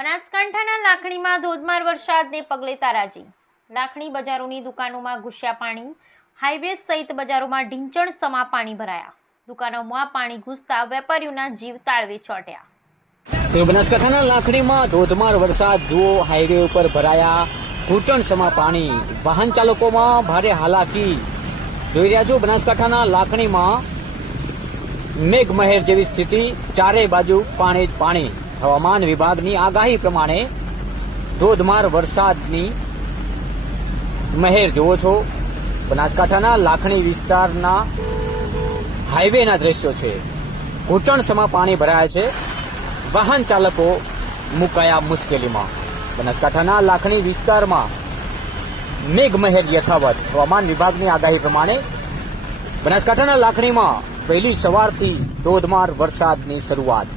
બનાસકાંઠાના લાખણીમાં ધોધમાર વરસાદને પગલે તારાજી. લાખણી બજારોની દુકાનોમાં ઘૂસ્યા પાણી. હાઈવે સહિત બજારોમાં ઢીંચણ સમા પાણી ભરાયા. દુકાનોમાં પાણી ઘૂસતા વેપારીઓના જીવ તાળવે ચોંટ્યા. બનાસકાંઠાના લાખણીમાં ધોધમાર વરસાદ જુઓ, હાઈવે ઉપર ભરાયા ઘૂંટણ સમા પાણી. વાહન ચાલકોમાં ભારે હાલાકી જોઈ રહ્યા છો. બનાસકાંઠાના લાખણીમાં મેઘમહેર જેવી સ્થિતિ, ચારે બાજુ પાણી જ પાણી. હવામાન વિભાગની આગાહી પ્રમાણે ધોધમાર વરસાદની મહેર જુઓ છો. બનાસકાંઠાના લાખણી વિસ્તારના હાઈવેના દ્રશ્યો છે. ઘૂંટણ સમા પાણી ભરાયા છે. વાહન ચાલકો મુકાયા મુશ્કેલીમાં. બનાસકાંઠાના લાખણી વિસ્તારમાં મેઘમહેર યથાવત. હવામાન વિભાગની આગાહી પ્રમાણે બનાસકાંઠાના લાખણીમાં વહેલી સવારથી ધોધમાર વરસાદની શરૂઆત.